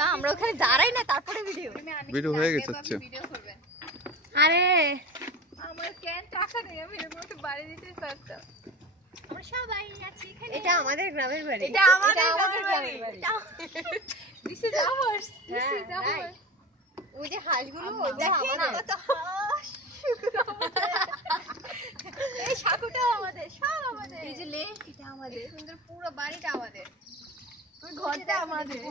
না আমরা ওখানে দাঁড়াই না, তারপরে ভিডিও হয়ে গেছে। আচ্ছা আরে আমার কেন টাকা নেই, আমি এরকম একটা বাড়ি দিতে পারতাম। আমরা সবাই আছি এখানে। এটা আমাদের গ্রামের বাড়ি, এটা আমাদের গ্রামের বাড়ি। This is ours, this is ours. ওই যে হাঁসগুলো, ওটা আমাদের। কত হাঁস, এই সাকুটাও আমাদের, সব আমাদের। এই যে লেক, এটা আমাদের। সুন্দর পুরো বাড়িটা আমাদের, ওই ঘরটা আমাদের।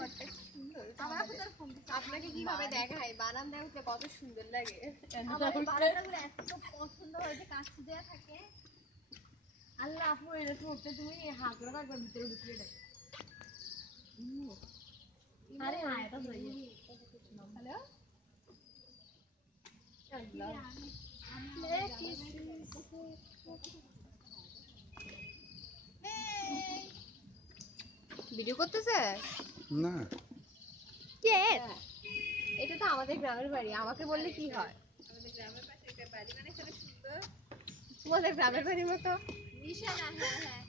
আপনাকে কিভাবে দেখাই, বারান্দায় উঠলে কত সুন্দর লাগে। আমার বারান্দাগুলো এত পছন্দ হয় যে কাঁচ দেয়া থাকে। আল্লাহ আপু এরকম উঠতে তুমি হাত ধরে একবার ভিতরে ঢুকিয়ে দেবে। আরে হ্যাঁ এটা হয়ে হ্যালো ভিডিও করতেছে না, এটা তো আমাদের গ্রামের বাড়ি, আমাকে বললে কি হয়? আমাদের গ্রামের পাশে একটা বাড়ি, মানে সেটা সুন্দর, তোমাদের গ্রামের বাড়ির মতো নিশানা। হ্যাঁ হ্যাঁ,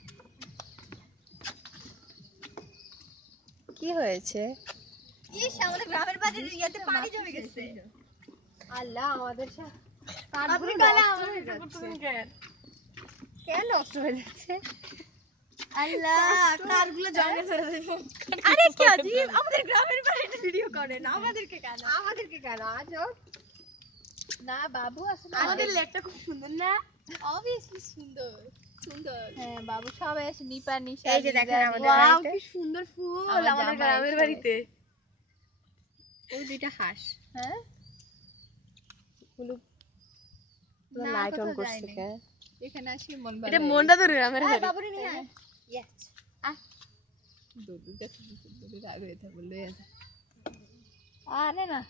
কি হয়েছে? ইস, আমাদের গ্রামের বাড়ির ইয়াতে পানি জমে গেছে। আল্লাহ, আমাদের কাঠগুলো নষ্ট হয়ে যাচ্ছে। কেন নষ্ট হয়ে যাচ্ছে? আল্লাহ, কাঠগুলো জমে যাচ্ছে। আরে কি আজীব, আমাদের গ্রামের বাড়িতে ভিডিও করেন, আমাদেরকে কেন? আমাদেরকে কেন? আজব না বাবু, আসলে আমাদের লেকটা খুব সুন্দর না? অবভিয়াসলি সুন্দর, সুন্দর। হ্যাঁ বাবু সবাই এসে নিপা নিশা, এই যে দেখেন আমাদের বাড়িতে কি সুন্দর ফুল আমাদের গ্রামের বাড়িতে। ওই দুইটা হাঁস, হ্যাঁ গুলো লাইট অন করছে কে? এখানে আসি মন ভালো, এটা মনটা তো গ্রামের বাড়ি। বাবুরে নিয়ে আয়। ইয়েস আ দুধ দেখো, দুধ আগে এটা বললে আরে না।